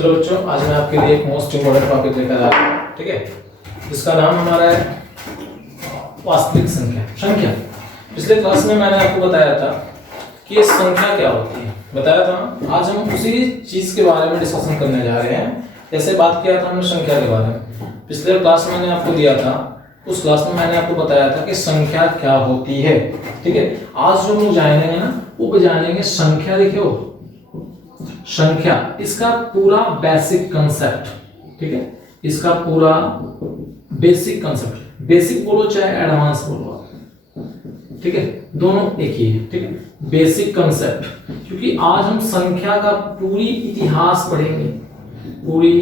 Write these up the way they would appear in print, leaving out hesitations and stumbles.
चलो बच्चों, आज मैं आपके लिए एक मोस्ट इम्पोर्टेंट टॉपिक लेकर आया हूं, ठीक है, जिसका नाम हमारा है वास्तविक संख्या। संख्या पिछले क्लास में मैंने आपको बताया था कि ये संख्या क्या होती है, बताया था ना। आज हम उसी चीज के बारे में डिस्कशन करने जा रहे हैं। जैसे बात किया था हमने संख्या के बारे में, पिछले क्लास में मैंने आपको दिया था, उस क्लास में मैंने आपको बताया था कि संख्या क्या होती है, ठीक है। आज जो हम जानेंगे ना, वो जानेंगे संख्या। देखियो, संख्या, इसका पूरा बेसिक कंसेप्ट, ठीक है, इसका पूरा बेसिक कंसेप्ट। बेसिक बोलो चाहे एडवांस बोलो, ठीक है, दोनों एक ही है, ठीक है। बेसिक कंसेप्ट, क्योंकि आज हम संख्या का पूरी इतिहास पढ़ेंगे, पूरी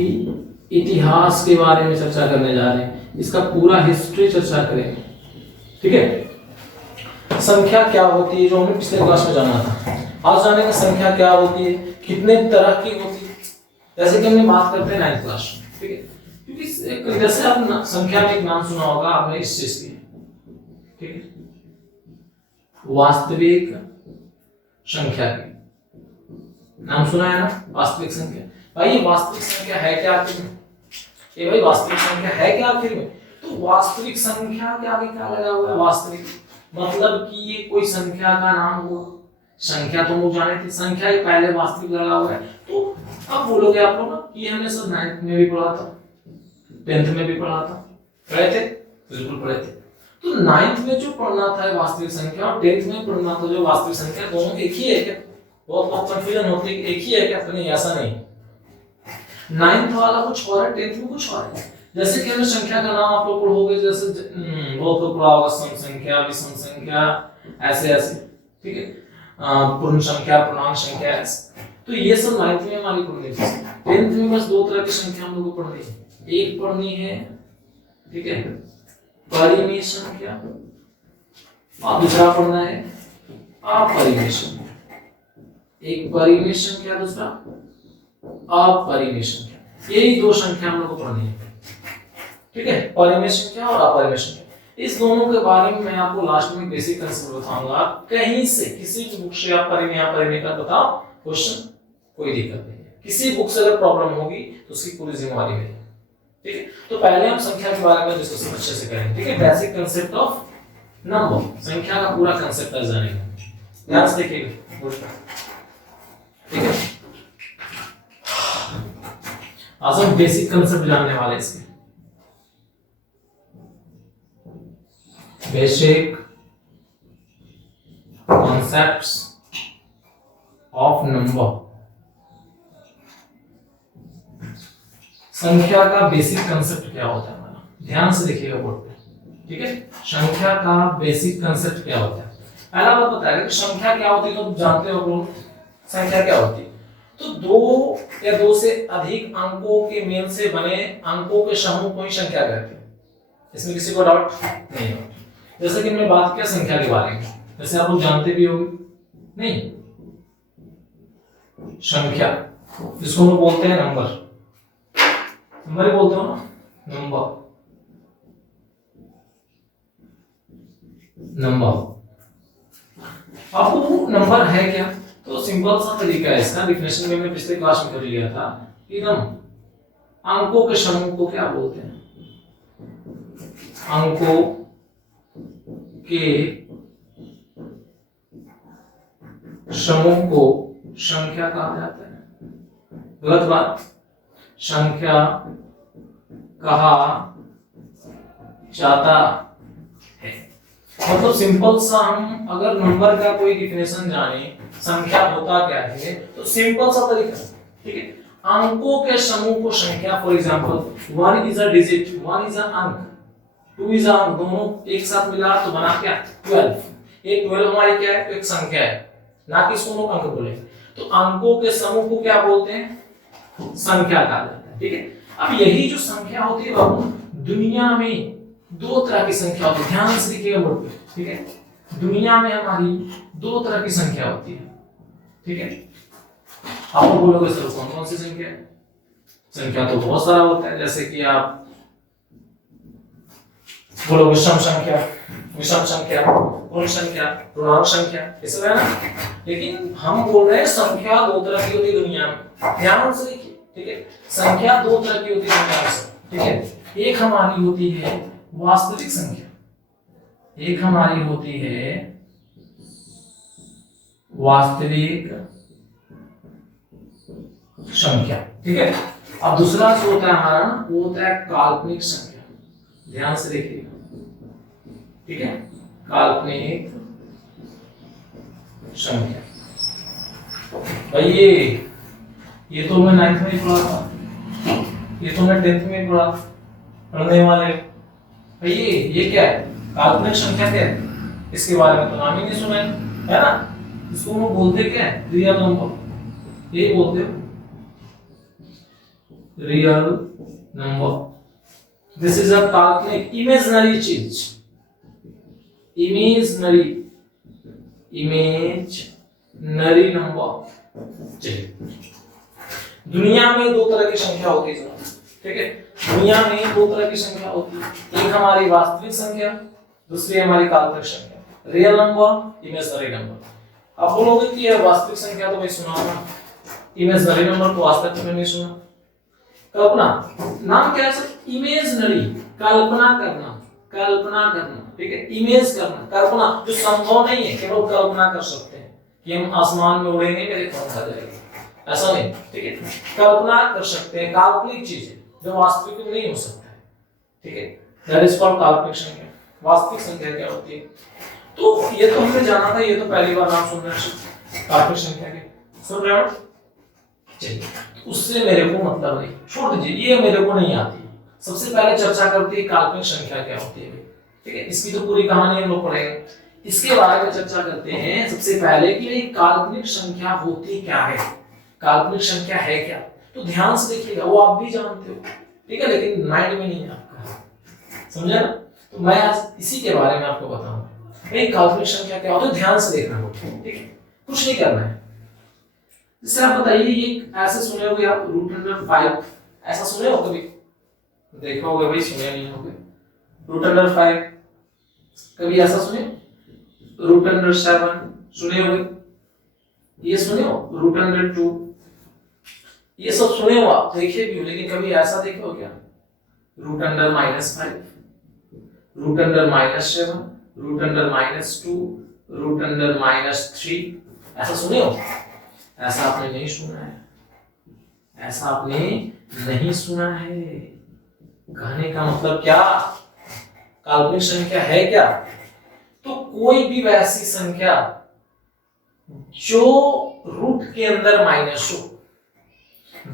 इतिहास के बारे में चर्चा करने जा रहे हैं, इसका पूरा हिस्ट्री चर्चा करेंगे, ठीक है। संख्या क्या होती है, जो हमने पिछले क्लास में जाना था, आज जानेंगे संख्या क्या होती है, कितने तरह की होती है। जैसे कि हमने बात करते हैं 9th क्लास में, ठीक है, क्योंकि जैसे आप संख्या में एक नाम सुना होगा आपने इस चीज की, ठीक है, वास्तविक संख्या की नाम सुना है ना, वास्तविक संख्या। भाई ये वास्तविक संख्या है क्या आखिर में, ये भाई वास्तविक संख्या है क्या आखिर में। तो वास्तविक संख्या के आगे क्या लगा हुआ है, वास्तविक, मतलब कि ये कोई संख्या का नाम हुआ। संख्या तो लोग जाने थे, संख्या के पहले वास्तविक लगा हुआ है। तो अब बोलोगे आप लोग ना कि हमने सब 9th में भी पढ़ा था, 10th में भी पढ़ा था, पढ़े थे, बिल्कुल पढ़े थे। तो 9th में जो पढ़ना था वास्तविक संख्या और 10th में पढ़ना था जो वास्तविक संख्या, दोनों एक ही है क्या? बहुत कंफ्यूजन होती है, एक ही है क्या? तो नहीं, ऐसा नहीं। 9th वाला कुछ और है, 10th में कुछ और है। जैसे कि हमें संख्या का नाम आप लोग पढ़ोगे, जैसे बहुत लोग पढ़ा होगा सम संख्या, विषम संख्या, ऐसे ऐसे, ठीक है, पूर्ण संख्या, पूर्णांक संख्या, ऐसे। तो ये सब 9th में हमारी पढ़नी थी। 10th में बस दो तरह की संख्या हम लोग को पढ़नी है। एक पढ़नी है, ठीक है, परिमेय संख्या, और दूसरा पढ़ना है अपरिमेय संख्या। एक परिमेय संख्या, दूसरा अपरिमेय संख्या। यही दो संख्या हम लोग को पढ़नी है, ठीक है, परिमेय संख्या और अपरिमेय संख्या। इस दोनों के बारे में मैं आपको लास्ट में बेसिक कंसेप्ट बताऊंगा। कहीं से किसी भी बुक से आप परिमेय अपरिमेय का बताओ क्वेश्चन, कोई दिक्कत नहीं है। किसी बुक से अगर प्रॉब्लम होगी तो उसकी पूरी जिम्मेवारी मेरी, ठीक है। तो पहले हम संख्या के बारे में डिस्कशन अच्छे से करेंगे, ठीक है। बेसिक कंसेप्ट ऑफ नंबर, संख्या का पूरा कंसेप्ट आज जानेंगे, ध्यान से देखिएगा, ठीक है। आज हम बेसिक कंसेप्ट जानने वाले हैं इसके। Basic concepts of number. संख्या का बेसिक कंसेप्ट क्या होता है हमारा, ध्यान से देखिएगा बोर्ड पे, ठीक है। संख्या का बेसिक कंसेप्ट क्या होता है, पहला बात बताएगा कि संख्या क्या होती है, तो जानते हो लोग संख्या क्या होती है। तो दो या दो से अधिक अंकों के मेल से बने अंकों के समूह को ही संख्या कहते हैं। इसमें किसी को डाउट नहीं हो। जैसे कि हमने बात किया संख्या के बारे में, जैसे आप लोग जानते भी होंगे, नहीं, संख्या जिसको हम बोलते हैं नंबर, नंबर ही बोलते हो ना, नंबर, नंबर। अब वो नंबर है क्या, तो सिंपल सा तरीका है इसका, डिफिनेशन में मैंने पिछले क्लास में कर लिया था कि अंकों के समूह को क्या बोलते हैं, अंकों के समूह को संख्या कहा जाता है। गलत बात, संख्या कहा जाता है। मतलब सिंपल सा, हम अगर नंबर का कोई डिफिनेशन जाने, संख्या होता क्या है, तो सिंपल सा तरीका, ठीक है, अंकों के समूह को संख्या। For example 1 is a digit, 1 is a अंक, 2 इज अ अंक, दोनों एक साथ मिला तो बना क्या 12। ये 12 हमारी क्या है, तो एक संख्या है, ना कि इसको लोग अंक बोले। तो अंकों के समूह को क्या बोलते हैं, संख्या कहा जाता है, ठीक है। अब यही जो संख्या होती है बाबू, दुनिया में दो तरह की संख्या होती है, ध्यान से देखिएगा बोर्ड पे, ठीक है। दुनिया में हमारी दो तरह की संख्या होती है, ठीक है। आप बोलोगे सर कौन कौन सी संख्या है, संख्या तो बहुत सारा होता है। जैसे कि आप बोलोगे सम संख्या, विषम संख्या, पूर्ण संख्या, पूर्णांक संख्या, ये सब है ना। लेकिन हम बोल रहे हैं संख्या दो तरह की होती है दुनिया में, ध्यान से देखिए, ठीक है। संख्या दो तरह की होती है, ठीक है। एक हमारी होती है वास्तविक संख्या, एक हमारी होती है वास्तविक संख्या, ठीक है। अब दूसरा जो होता है हमारा ना, वो होता है काल्पनिक संख्या। ध्यान से देखिएगा, ठीक है। काल्पनिक संख्या, भाई ये तो मैं 9th में पढ़ा था, ये तो मैं 10th में पढ़ा, पढ़ने वाले भाई ये क्या है? काल्पनिक संख्या क्या है? इसके बारे में तो नाम ही नहीं सुना है ना। इसको हम बोलते क्या है? रियल नंबर, ये बोलते हैं real number. This is a काल्पनिक इमेजिनरी चीज, इमेजिनरी नंबर। चलिए, दुनिया में दो तरह की संख्या होती है, ठीक है। दुनिया में दो तरह की संख्या होती है, एक हमारी वास्तविक संख्या, दूसरी हमारी काल्पनिक संख्या। Real number, imaginary number. अब बोलोगे कि यह वास्तविक संख्या तो मैं सुना होगा, इमेजिनरी नंबर तो आज तक मैंने नहीं सुना। कल्पना, नाम क्या है सर? इमेजिनरी, कल्पना करना, कल्पना करना, ठीक है। इमेज करना, कल्पना, जो संभव नहीं है, केवल कल्पना कर सकते हैं कि हम आसमान में उड़ेंगे, मेरे कौन खा जाएगा, ऐसा नहीं, ठीक है। कल्पना कर सकते हैं, काल्पनिक चीजें जो वास्तविक में नहीं हो सकता है, ठीक है। दैट इज कॉल्ड काल्पनिक संख्या। वास्तविक संख्या क्या होती है? तो ये तो हमने जाना था, ये तो पहली बार नाम सुन रहे हैं काल्पनिक संख्या के, सुन रहे हो? चलिए, उससे मेरे को मतलब नहीं, छोड़ दीजिए, ये मेरे को नहीं आती। सबसे पहले चर्चा करते हैं काल्पनिक संख्या क्या होती है, ठीक है। इसकी तो पूरी कहानी हम लोग पढ़ेंगे, इसके बारे में चर्चा करते हैं सबसे पहले कि ये काल्पनिक संख्या होती क्या है, काल्पनिक संख्या है क्या। तो ध्यान से देखिएगा, वो आप भी जानते हो, ठीक है, लेकिन माइंड में नहीं है आपका, समझा ना। तो मैं आज इसी के बारे में आपको बताऊंगा, भाई काल्पनिक संख्या क्या होती है। ध्यान से देखना होगा, ठीक है, कुछ नहीं करना है। जैसे आप बताइए, ये ऐसे सुने होंगे आप, √5, ऐसा सुने हो कभी? देखा होगा भाई, सुने नहीं होंगे। √5 कभी ऐसा सुने? √7 सुने होंगे, ये सुने हो? √2 ये सब सुने हो आप, देखे भी हो, लेकिन कभी ऐसा देखे हो क्या? √-5, √-7, √-2, √-3, ऐसा सुने हो? ऐसा आपने नहीं सुना है, ऐसा आपने नहीं सुना है। कहने का मतलब क्या? काल्पनिक संख्या है क्या? तो कोई भी वैसी संख्या जो रूट के अंदर माइनस हो,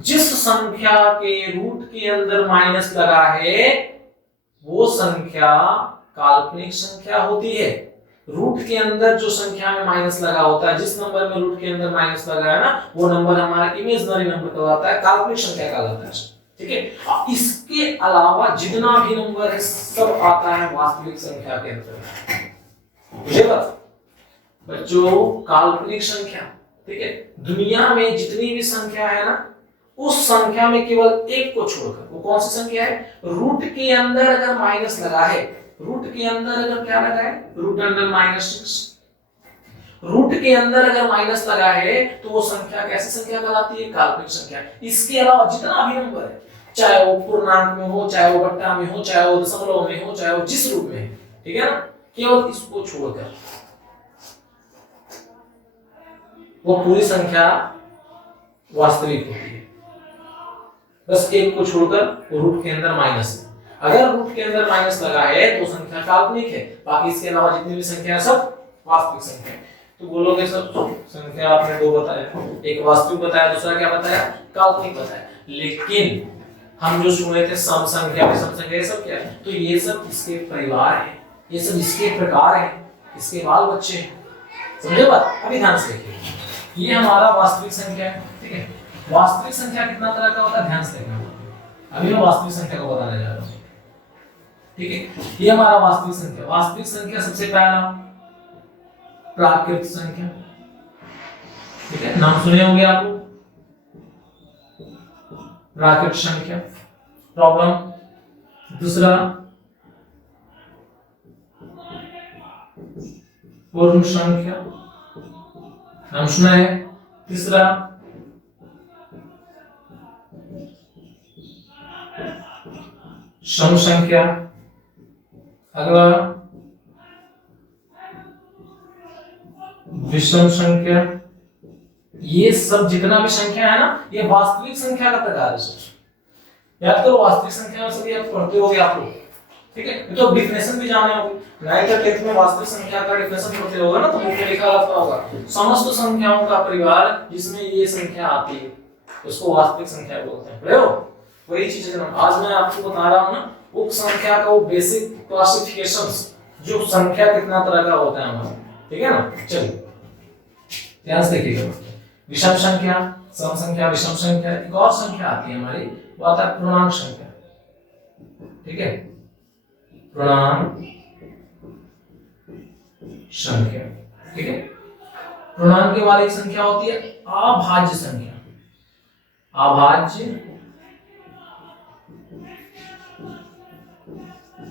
जिस संख्या के रूट के अंदर माइनस लगा है वो संख्या काल्पनिक संख्या होती है। रूट के अंदर जो संख्या में माइनस लगा होता है, जिस नंबर में रूट के अंदर माइनस लगा है ना, वो नंबर हमारा इमेजिनरी नंबर कहलाता है, काल्पनिक संख्या कहलाता है, ठीक है। इसके अलावा जितना भी नंबर है सब आता है वास्तविक संख्या के अंदर। मुझे बच्चों, काल्पनिक संख्या, ठीक है, दुनिया में जितनी भी संख्या है ना, उस संख्या में केवल एक को छोड़कर, वो कौन सी संख्या है? रूट के अंदर अगर माइनस लगा है, रूट के अंदर अगर क्या लगा है? √6। रूट के अंदर अगर माइनस लगा है तो वो संख्या कैसी संख्या कहलाती है? काल्पनिक संख्या। इसके अलावा जितना भी नंबर है, चाहे वो पूर्णांक में हो, चाहे वो बट्टा में हो, चाहे वो दशमलव में हो, चाहे वो जिस रूप में है, ठीक है ना, केवल इसको छोड़कर वो पूरी संख्या वास्तविक होती है। बस एक को छोड़कर रूट के अंदर माइनस है। अगर रूट के अंदर माइनस लगा है तो संख्या काल्पनिक है, बाकी इसके अलावा जितनी भी संख्या है सब वास्तविक संख्या है। तो बोलोगे सर संख्या आपने दो बताया, एक वास्तविक बताया, दूसरा क्या बताया? काल्पनिक बताया। लेकिन हम जो सुने थे सम संख्या, विषम संख्या, ये सब क्या है? तो ये सब इसके परिवार है, ये सब इसके प्रकार है, इसके बाल बच्चे हैं, समझे बात? अभी ध्यान से देखिए, ये हमारा वास्तविक संख्या है, ठीक है। वास्तविक संख्या कितना तरह का होता है? ध्यान से देखना, अभी मैं वास्तविक संख्या को बताने जा रहा हूँ, ठीक है। ये हमारा वास्तविक संख्या, वास्तविक संख्या सबसे पहला प्राकृत संख्या, ठीक है, नाम सुने होंगे आप लोग, प्राकृत संख्या, प्रॉब्लम। दूसरा पूर्ण संख्या, नाम सुना है। तीसरा सम संख्या, अगला विषम संख्या। ये सब जितना भी संख्या है ना, ये वास्तविक संख्या का प्रकार है। याद करो, वास्तविक संख्या से भी आप पढ़ते होगे आप लोग, ठीक है। तो डिफिनेशन भी जाने होगे, 9th या 10th में वास्तविक संख्या का डिफिनेशन पढ़ते होगा ना, तो बुक में लिखा रहता होगा समस्त संख्याओं का परिवार जिसमें ये संख्या आती है उसको वास्तविक संख्या बोलते हैं। पढ़े हो? वही चीज है ना आज मैं आपको बता रहा हूं ना, उप संख्या का वो बेसिक क्लासिफिकेशंस, जो संख्या कितना तरह का होता है हमारा, ठीक है ना। चलिए ध्यान से देखिएगा, विषम संख्या, सम संख्या, विषम संख्या। एक और संख्या आती है हमारी, वो आता है पूर्णांक संख्या, ठीक है, पूर्णांक संख्या, ठीक है। पूर्णांक के बाद एक संख्या होती है अभाज्य संख्या, अभाज्य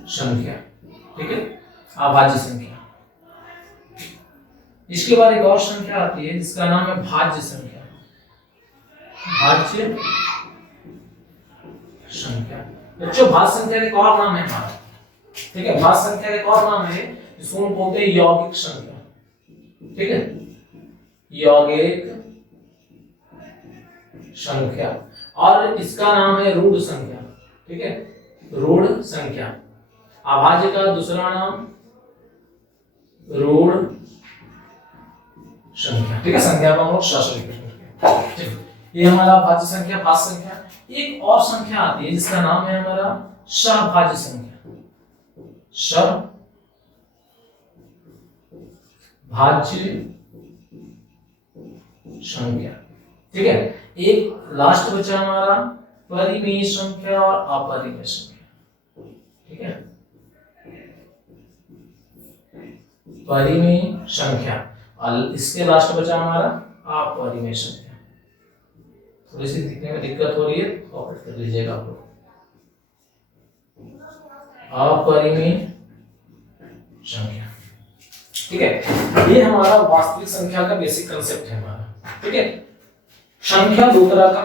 संख्या, ठीक है, अभाज्य संख्या। इसके बाद एक और संख्या आती है जिसका नाम है भाज्य संख्या, भाज्य संख्या। बच्चों भाज्य संख्या का एक और नाम है हमारा, ठीक है, भाज्य संख्या का एक और नाम है जिसको हम बोलते हैं यौगिक संख्या, ठीक है, यौगिक संख्या। और इसका नाम है रूढ़ संख्या, ठीक है, रूढ़ संख्या। अभाज्य का दूसरा नाम रूढ़ संख्या, ठीक है। संख्या का हम लोग शास्त्रीय, ये हमारा भाज्य संख्या, भाज्य संख्या। एक और संख्या आती है जिसका नाम है हमारा सहभाज्य संख्या, सहभाज्य संख्या, ठीक है। एक लास्ट बचा हमारा परिमेय संख्या और अपरिमेय संख्या, ठीक है, परिमेय संख्या। और इसके लास्ट बचा हमारा अपरिमेय संख्या। थोड़ी सी दिखने में दिक्कत हो रही है, कॉपी कर लीजिएगा आप लोग। अपरिमेय संख्या, ठीक है। ये हमारा वास्तविक संख्या का बेसिक कंसेप्ट है हमारा, ठीक है। संख्या दो तरह का,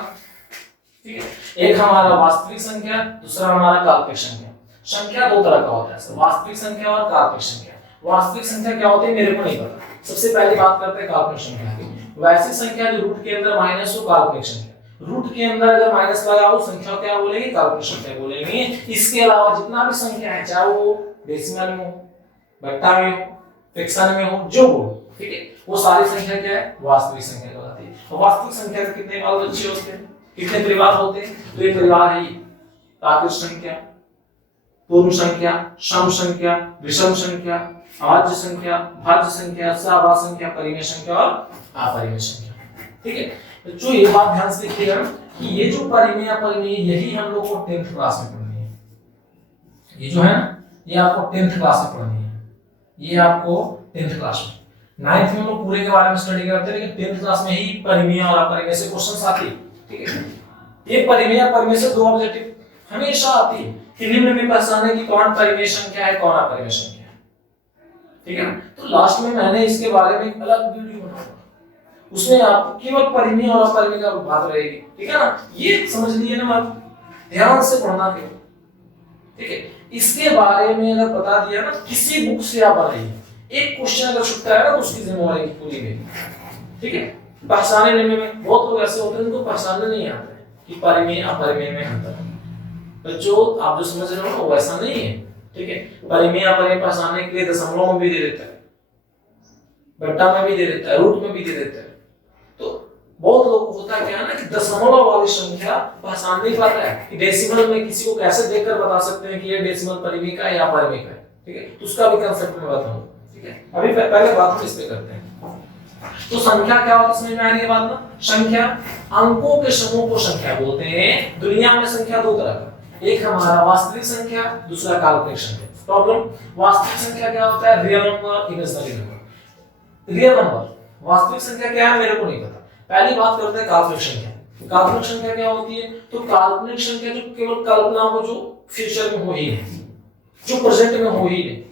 ठीक है, एक हमारा वास्तविक संख्या, दूसरा हमारा काल्पनिक संख्या। संख्या दो तरह का होता है, वास्तविक संख्या और काल्पनिक संख्या। वास्तविक संख्या क्या होती है मेरे को नहीं पता, सबसे पहले बात करते हैं काल्पनिक संख्या की। वैसी संख्या जो रूट के अंदर माइनस हो, काल्पनिक संख्या। रूट के अंदर अगर माइनस लगा हो, संख्या क्या बोलेंगे, काल्पनिक संख्या बोलेंगे। इसके अलावा जितना भी संख्या है, चाहे वो डेसिमल में हो, बट्टा में हो, फ्रैक्शन में हो, जो हो, ठीक है, वो सारी संख्या क्या है, वास्तविक संख्या कहलाती है। और वास्तविक संख्या के कितने बाल बच्चे होते हैं, कितने परिवार होते हैं, तो ये परिवार है प्राकृत संख्या, पूर्ण संख्या, सम संख्या, विषम संख्या, अभाज्य संख्या, भाज्य संख्या, सहभाज्य संख्या, परिमेय संख्या और अपरिमेय संख्या, ठीक है। तो जो ये बात ध्यान से देखिएगा कि ये जो परिमेय अपरिमेय, यही हम लोग को 10th क्लास में पढ़नी है। ये जो है ना, ये आपको 10th क्लास में पढ़नी है, ये आपको 10th क्लास में। 9th में हम लोग पूरे के बारे में स्टडी करते हैं, लेकिन 10th क्लास में ही परिमेय और अपरिमेय से क्वेश्चंस आते हैं, ठीक है। ये परिमेय अपरिमेय से दो ऑब्जेक्टिव हमेशा आती है कि निम्न में पहचाने कि कौन परिमेय संख्या है, कौन अपरिमेय संख्या है, ठीक है। तो लास्ट में मैंने इसके बारे में एक अलग वीडियो बनाया, उसमें आपको केवल परिमेय और अपरिमेय का बात रहेगी, ठीक है ना। ये समझ लिए ना, आप ध्यान से पढ़ना केवल, ठीक है। इसके बारे में अगर बता दिया ना, किसी बुक से आप बनाइए, एक क्वेश्चन अगर छूटता है ना तो उसकी जिम्मेवारी पूरी नहीं, ठीक है। पहचानने में बहुत लोग ऐसे होते हैं जिनको पहचानने नहीं आता है कि परिमेय अपरिमेय में अंतर है। बच्चों आप जो समझ रहे हो ना वैसा नहीं है, ठीक है। परिमेय अपरिमेय पहचानने के लिए दशमलव में भी दे देता है, बट्टा में भी दे देता है, रूट में भी दे देता है। तो बहुत लोग होता क्या है ना कि दशमलव वाली संख्या पहचान नहीं पाता है कि डेसिमल में किसी को कैसे देखकर बता सकते हैं कि ये डेसिमल परिमेय का है या अपरिमेय का है, ठीक है। तो उसका भी कांसेप्ट में बताऊंगा, ठीक है। अभी पहले बात हम इस पे करते हैं। तो संख्या क्या होता है, समझ में आ रही है बात ना। संख्या अंकों के समूह को संख्या बोलते हैं। दुनिया में संख्या दो तरह का, एक हमारा वास्तविक संख्या, दूसरा काल्पनिक संख्या। प्रॉब्लम, वास्तविक संख्या क्या होता है, real number, imaginary number. Real number, वास्तविक संख्या क्या है मेरे को नहीं पता। पहली बात करते हैं काल्पनिक संख्या। काल्पनिक संख्या क्या होती है, तो काल्पनिक संख्या जो केवल कल्पना हो, जो फ्यूचर में हो ही नहीं, जो प्रेजेंट में हो ही नहीं,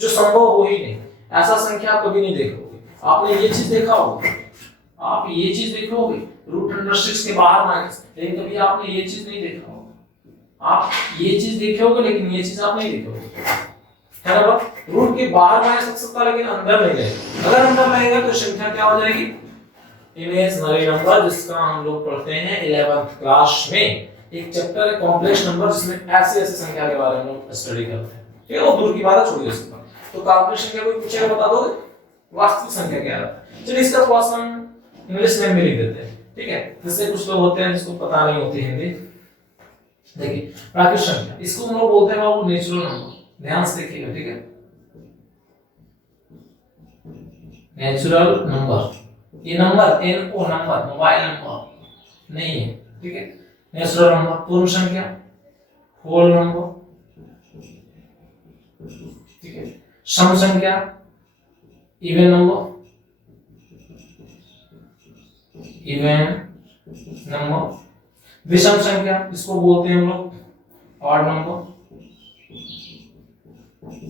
जो संभव हो ही नहीं, ऐसा संख्या आप कभी नहीं देखोगे। आपने ये चीज देखा होगा, आप ये चीज देखोगे √6 के बाहर माइनस, लेकिन कभी आपने ये चीज नहीं देखा होगा। आप ये चीज देखे होगे लेकिन ये चीज आप नहीं देखे होगे, है ना। रूट के बाहर माइनस लग सकता है लेकिन अंदर नहीं रहेगा। अगर अंदर रहेगा तो संख्या क्या हो जाएगी, इमेजिनरी नंबर, जिसका हम लोग पढ़ते हैं 11th क्लास में। एक चैप्टर है कॉम्प्लेक्स नंबर, जिसमें ऐसे ऐसे संख्या के बारे में हम स्टडी करते हैं, ठीक है। वो दूर की बात है, छोड़िए उसको। तो काल्पनिक संख्या कोई पूछेगा बता दोगे, वास्तविक संख्या क्या है। चलिए इसका थोड़ा सा इंग्लिश में भी लिख देते हैं, ठीक है। जैसे कुछ लोग होते हैं जिसको पता नहीं होती हिंदी। देखिए प्राकृतिक संख्या, इसको हम लोग बोलते हैं वो नेचुरल नंबर। ध्यान से देखिएगा, ठीक है। नेचुरल नंबर, ये number NO number, mobile number नहीं है, ठीक है। नेचुरल नंबर, पूर्ण संख्या, होल नंबर, ठीक है। सम संख्या, इवन नंबर, इवन नंबर। विषम संख्या, इसको बोलते हैं हम लोग ऑड नंबर,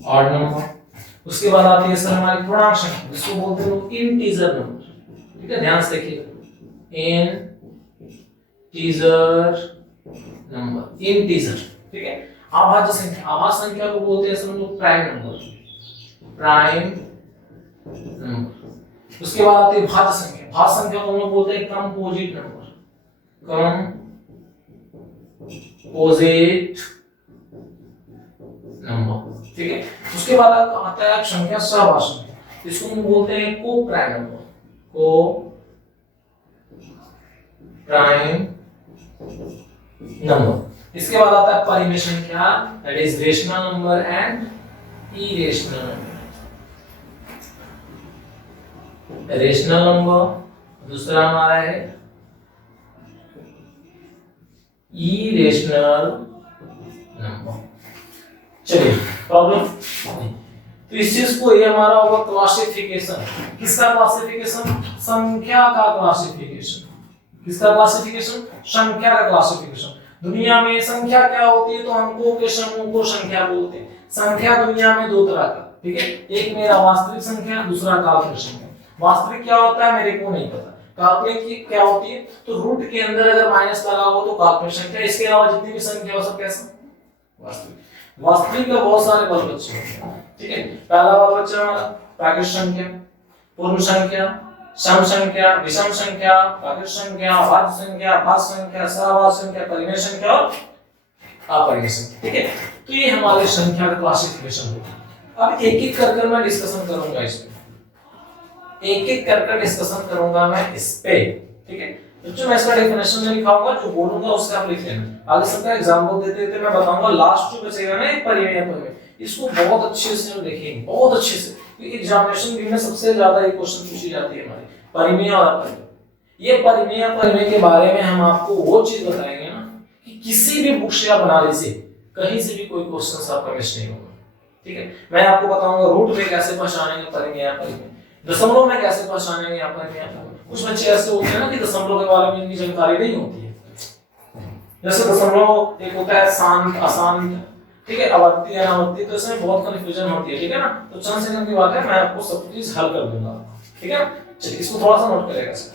ऑड नंबर। उसके बाद आती है सर हमारी पूर्णांक संख्या, जिसको बोलते हैं लोग इंटीजर नंबर, ठीक है। ध्यान से देखिए, इंटीजर नंबर, इंटीजर, ठीक है। अभाज्य संख्या, अभाज्य संख्या को बोलते हैं सर हम लोग प्राइम नंबर, प्राइम नंबर। उसके बाद आती है भाज्य संख्या, भाज्य संख्या को हम लोग बोलते हैं कंपोजिट नंबर, कंपोजिट नंबर, ठीक है। उसके बाद आता है संख्या सहभाज्य संख्या, इसको हम बोलते हैं को प्राइम नंबर, को प्राइम नंबर। इसके बाद आता है परिमेय संख्या, that is rational number and irrational number. Rational number, दूसरा हमारा है इरेशनल नंबर। चलिए प्रॉब्लम, तो इस चीज को ये हमारा होगा क्लासिफिकेशन। किसका क्लासिफिकेशन, संख्या का क्लासिफिकेशन। किसका क्लासिफिकेशन, संख्या का क्लासिफिकेशन। दुनिया में संख्या क्या होती है, तो अंकों के समूह को संख्या बोलते हैं। संख्या दुनिया में दो तरह का, ठीक है। एक मेरा वास्तविक संख्या, दूसरा काल्पनिक संख्या। वास्तविक क्या होता है मेरे को नहीं पता, काल्पनिक की क्या होती है, तो रूट के अंदर अगर माइनस लगा हो तो काल्पनिक संख्या। इसके अलावा जितनी भी संख्या हो सब कैसा, वास्तविक। वास्तविक का बहुत सारे बल बच्चे होते हैं, ठीक है। पहला बल बच्चा हमारा प्राकृतिक संख्या, पूर्ण संख्या, सम संख्या, विषम संख्या, प्राकृतिक संख्या, भाज्य संख्या, भाज्य संख्या, सहभाज्य संख्या, परिमेय संख्या और अपरिमेय संख्या, ठीक है। तो ये हमारे संख्या का क्लासिफिकेशन होगा। अब एक एक कर मैं डिस्कशन करूंगा इसमें, एक एक कर डिस्कशन करूंगा मैं इस पे, ठीक है। बच्चों मैं इसका डेफिनेशन नहीं लिखाऊंगा, जो बोलूंगा उसका आप लिख लेना। आगे सबका एग्जांपल देते देते मैं बताऊंगा। लास्ट जो बचेगा ना एक परिमेय, परिमेय, इसको बहुत अच्छे से हम देखेंगे, बहुत अच्छे से, क्योंकि एग्जामिनेशन में सबसे ज्यादा ये क्वेश्चन पूछी जाती है हमारी, परिमेय और अपरिमेय। ये परिमेय परिमेय के बारे में हम आपको वो चीज बताएंगे ना कि किसी भी बुक से आप बना लीजिए, कहीं से भी कोई क्वेश्चन आपका मिस नहीं होगा, ठीक है। मैं आपको बताऊंगा रूट में कैसे पहचानेंगे परिमेय परिमेय, दशमलव में कैसे पहचानेंगे अपरिमेय। कुछ बच्चे ऐसे होते हैं ना कि दशमलव के बारे में इतनी जानकारी नहीं होती है। जैसे दशमलव एक होता है शांत अशांत, ठीक है, अवर्ती अनावर्ती, तो इसमें बहुत कंफ्यूजन होती है, ठीक है ना। तो चंद सेकंड की बात है, मैं आपको सब चीज हल कर दूंगा, ठीक है। चलिए इसको थोड़ा सा नोट करेगा सर।